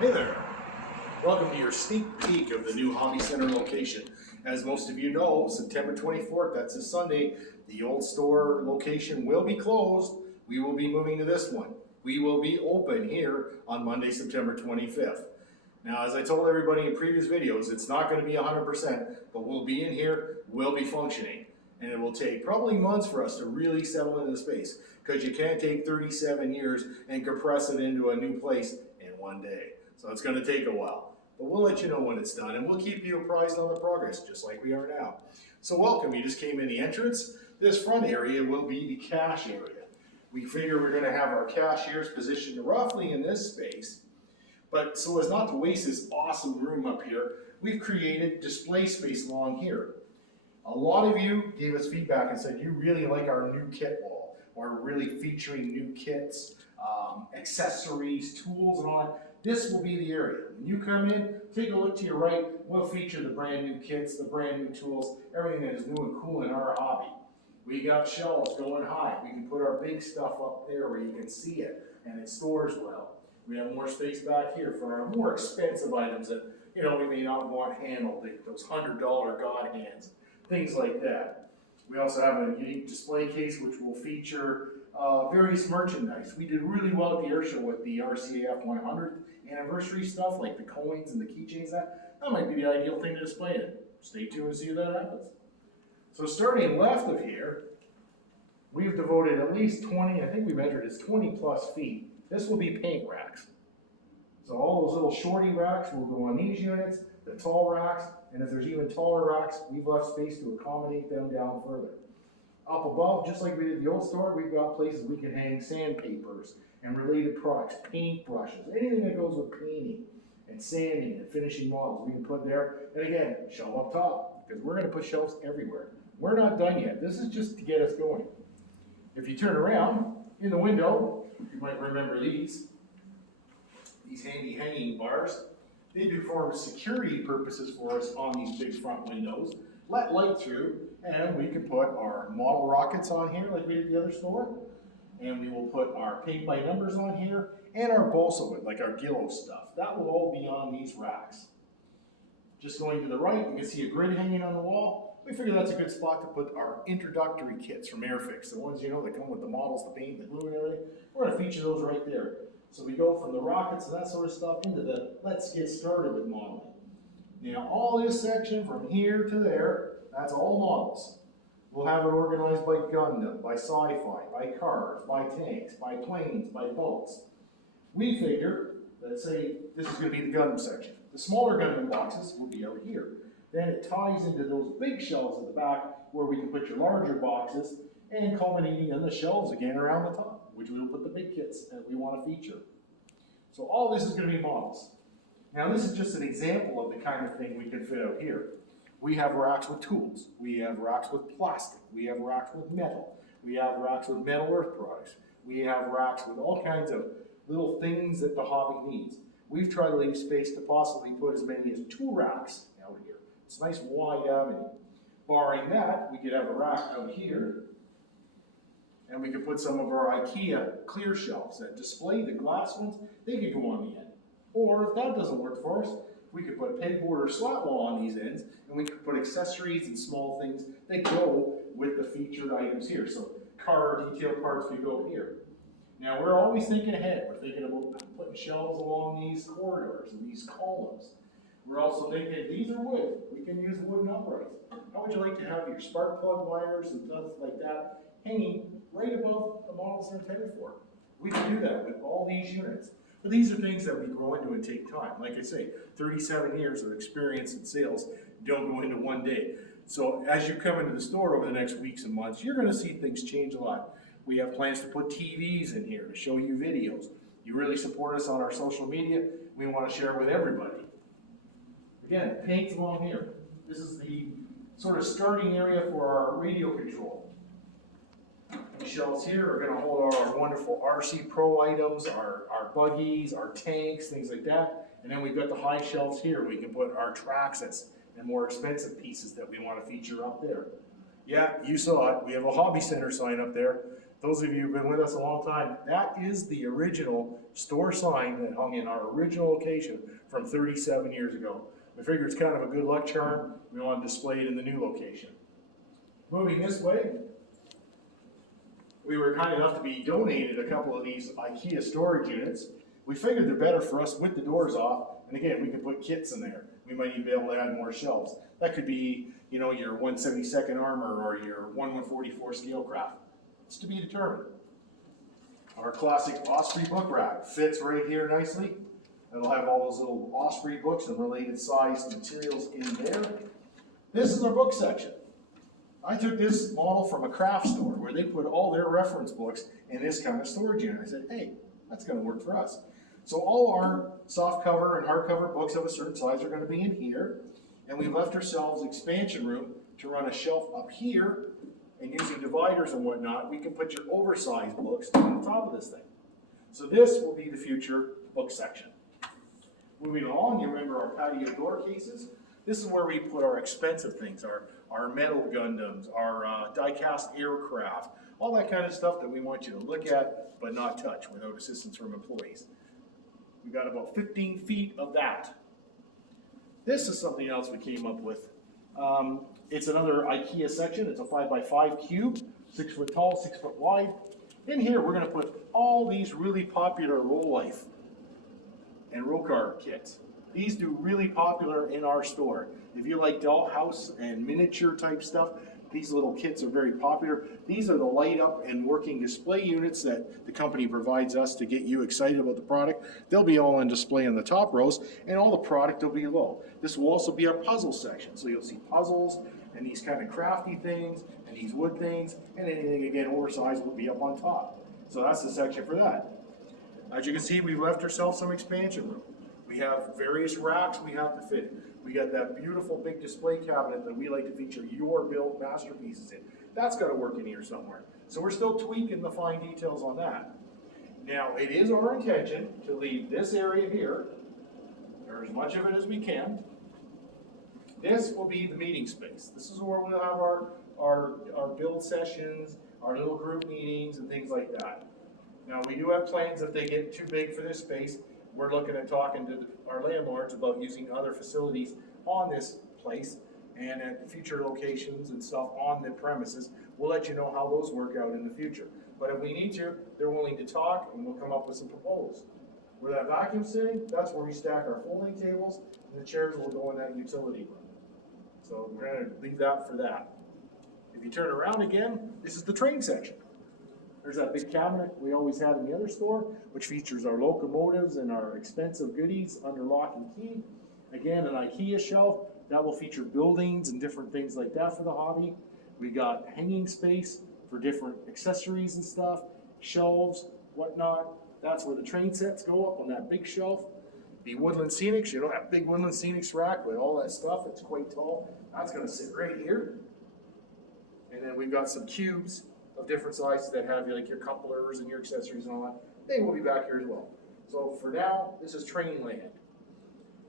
Hey there! Welcome to your sneak peek of the new Hobby Center location. As most of you know, September 24th, that's this Sunday, the old store location will be closed. We will be moving to this one. We will be open here on Monday, September 25th. Now, as I told everybody in previous videos, it's not going to be 100%, but we'll be in here, we'll be functioning. And it will take probably months for us to really settle into the space, because you can't take 37 years and compress it into a new place in one day. So it's going to take a while, but we'll let you know when it's done, and we'll keep you apprised on the progress, just like we are now. So welcome, you just came in the entrance. This front area will be the cash area. We figure we're going to have our cashiers positioned roughly in this space, but so as not to waste this awesome room up here, we've created display space along here. A lot of you gave us feedback and said you really like our new kit wall, or really featuring new kits, accessories, tools, and all that. This will be the area. When you come in, take a look to your right, we'll feature the brand new kits, the brand new tools, everything that is new and cool in our hobby. We got shelves going high. We can put our big stuff up there where you can see it, and it stores well. We have more space back here for our more expensive items that, you know, we may not want handled, those $100 God hands, things like that. We also have a unique display case which will feature various merchandise. We did really well at the air show with the RCAF 100th anniversary stuff, like the coins and the keychains. That might be the ideal thing to display it. Stay tuned to see if that happens. So starting left of here, we've devoted at least 20, I think we measured it's 20 plus feet. This will be paint racks. So all those little shorty racks will go on these units, the tall racks, and if there's even taller racks, we've left space to accommodate them down further. Up above, just like we did at the old store, we've got places we can hang sandpapers and related products, paint brushes, anything that goes with painting and sanding and finishing models we can put there. And again, shelf up top, because we're going to put shelves everywhere. We're not done yet. This is just to get us going. If you turn around, in the window, you might remember these handy hanging bars. They do for security purposes for us on these big front windows. Let light through, and we can put our model rockets on here like we did at the other store. And we will put our paint by numbers on here, and our balsa wood, like our Gillo stuff. That will all be on these racks. Just going to the right, you can see a grid hanging on the wall. We figure that's a good spot to put our introductory kits from Airfix, the ones, you know, that come with the models, the paint, the glue, and everything. We're going to feature those right there. So we go from the rockets and that sort of stuff into the let's get started with modeling. Now all this section from here to there, that's all models. We'll have it organized by Gundam, by sci-fi, by cars, by tanks, by planes, by boats. We figure that, say, this is going to be the Gundam section. The smaller Gundam boxes will be out here. Then it ties into those big shelves at the back where we can put your larger boxes, and culminating in the shelves again around the top, which we will put the big kits that we want to feature. So all this is going to be models. Now this is just an example of the kind of thing we can fit out here. We have racks with tools, we have racks with plastic, we have racks with metal, we have racks with metal earth products, we have racks with all kinds of little things that the hobby needs. We've tried to leave space to possibly put as many as 2 racks out here. It's a nice wide avenue. Barring that, we could have a rack out here, and we could put some of our IKEA clear shelves that display the glass ones. They could go on the end. Or if that doesn't work for us, we could put pegboard or slat wall on these ends, and we could put accessories and small things that go with the featured items here. So car detail parts could go here. Now we're always thinking ahead. We're thinking about putting shelves along these corridors and these columns. We're also thinking these are wood. We can use wooden uprights. How would you like to have your spark plug wires and stuff like that hanging right above the models they're intended for? We can do that with all these units. But these are things that we grow into and take time. Like I say, 37 years of experience in sales don't go into one day. So as you come into the store over the next weeks and months, you're going to see things change a lot. We have plans to put TVs in here to show you videos. You really support us on our social media. We want to share it with everybody. Again, paint's along here. This is the sort of starting area for our radio control. These shelves here are going to hold our wonderful RC Pro items, our buggies, our tanks, things like that. And then we've got the high shelves here. We can put our Traxxas and more expensive pieces that we want to feature up there. Yeah, you saw it. We have a Hobby Center sign up there. Those of you who've been with us a long time, that is the original store sign that hung in our original location from 37 years ago. We figured it's kind of a good luck charm. We want to display it in the new location. Moving this way, we were kind enough to be donated a couple of these IKEA storage units. We figured they're better for us with the doors off, and again, we can put kits in there. We might even be able to add more shelves. That could be, you know, your 172nd Armor or your 144 Scalecraft. It's to be determined. Our classic Osprey book rack fits right here nicely. It'll have all those little Osprey books and related sized materials in there. This is our book section. I took this model from a craft store where they put all their reference books in this kind of storage unit. I said, hey, that's going to work for us. So all our soft cover and hardcover books of a certain size are going to be in here. And we've left ourselves expansion room to run a shelf up here. And using dividers and whatnot, we can put your oversized books on the top of this thing. So this will be the future book section. Moving along, you remember our patio door cases. This is where we put our expensive things, our metal Gundams, our die-cast aircraft, all that kind of stuff that we want you to look at but not touch without assistance from employees. We've got about 15 feet of that. This is something else we came up with. It's another IKEA section. It's a 5x5 cube, 6 foot tall, 6 foot wide. In here, we're going to put all these really popular roll life and roll car kits. These do really popular in our store. If you like dollhouse and miniature type stuff, these little kits are very popular. These are the light up and working display units that the company provides us to get you excited about the product. They'll be all on display in the top rows, and all the product will be low. This will also be our puzzle section. So you'll see puzzles and these kind of crafty things and these wood things, and anything again oversized will be up on top. So that's the section for that. As you can see, we've left ourselves some expansion room. We have various racks we have to fit in. We got that beautiful big display cabinet that we like to feature your built masterpieces in. That's got to work in here somewhere. So we're still tweaking the fine details on that. Now, it is our intention to leave this area here, or as much of it as we can. This will be the meeting space. This is where we'll have our build sessions, our little group meetings, and things like that. Now, we do have plans if they get too big for this space. We're looking at talking to our landlords about using other facilities on this place and at future locations and stuff on the premises. We'll let you know how those work out in the future. But if we need to, they're willing to talk and we'll come up with some proposals. Where that vacuum's sitting, that's where we stack our folding tables, and the chairs will go in that utility room. So we're going to leave that for that. If you turn around again, this is the train section. There's that big cabinet we always had in the other store, which features our locomotives and our expensive goodies under lock and key. Again, an IKEA shelf that will feature buildings and different things like that for the hobby. We got hanging space for different accessories and stuff, shelves, whatnot. That's where the train sets go up on that big shelf. The Woodland Scenics, you know, that big Woodland Scenics rack with all that stuff, it's quite tall. That's going to sit right here. And then we've got some cubes of different sizes that have like your couplers and your accessories and all that. They will be back here as well. So for now, this is training land.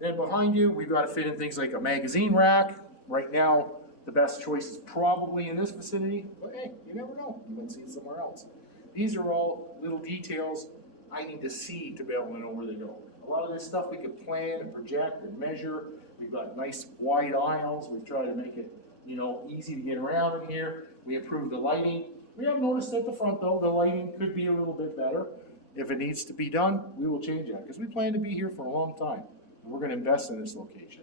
Then behind you, we've got to fit in things like a magazine rack. Right now, the best choice is probably in this vicinity, but hey, you never know. You might see it somewhere else. These are all little details I need to see to be able to know where they go. A lot of this stuff we can plan and project and measure. We've got nice wide aisles. We've tried to make it, you know, easy to get around in here. We improved the lighting. We have noticed at the front though, the lighting could be a little bit better. If it needs to be done, we will change that because we plan to be here for a long time and we're going to invest in this location.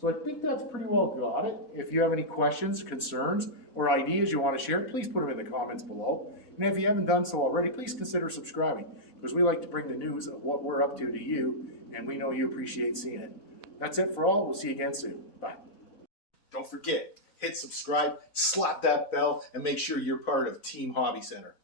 So I think that's pretty well got it. If you have any questions, concerns, or ideas you want to share, please put them in the comments below. And if you haven't done so already, please consider subscribing because we like to bring the news of what we're up to you, and we know you appreciate seeing it. That's it for all. We'll see you again soon. Bye. Don't forget, hit subscribe, slap that bell, and make sure you're part of Team Hobby Center.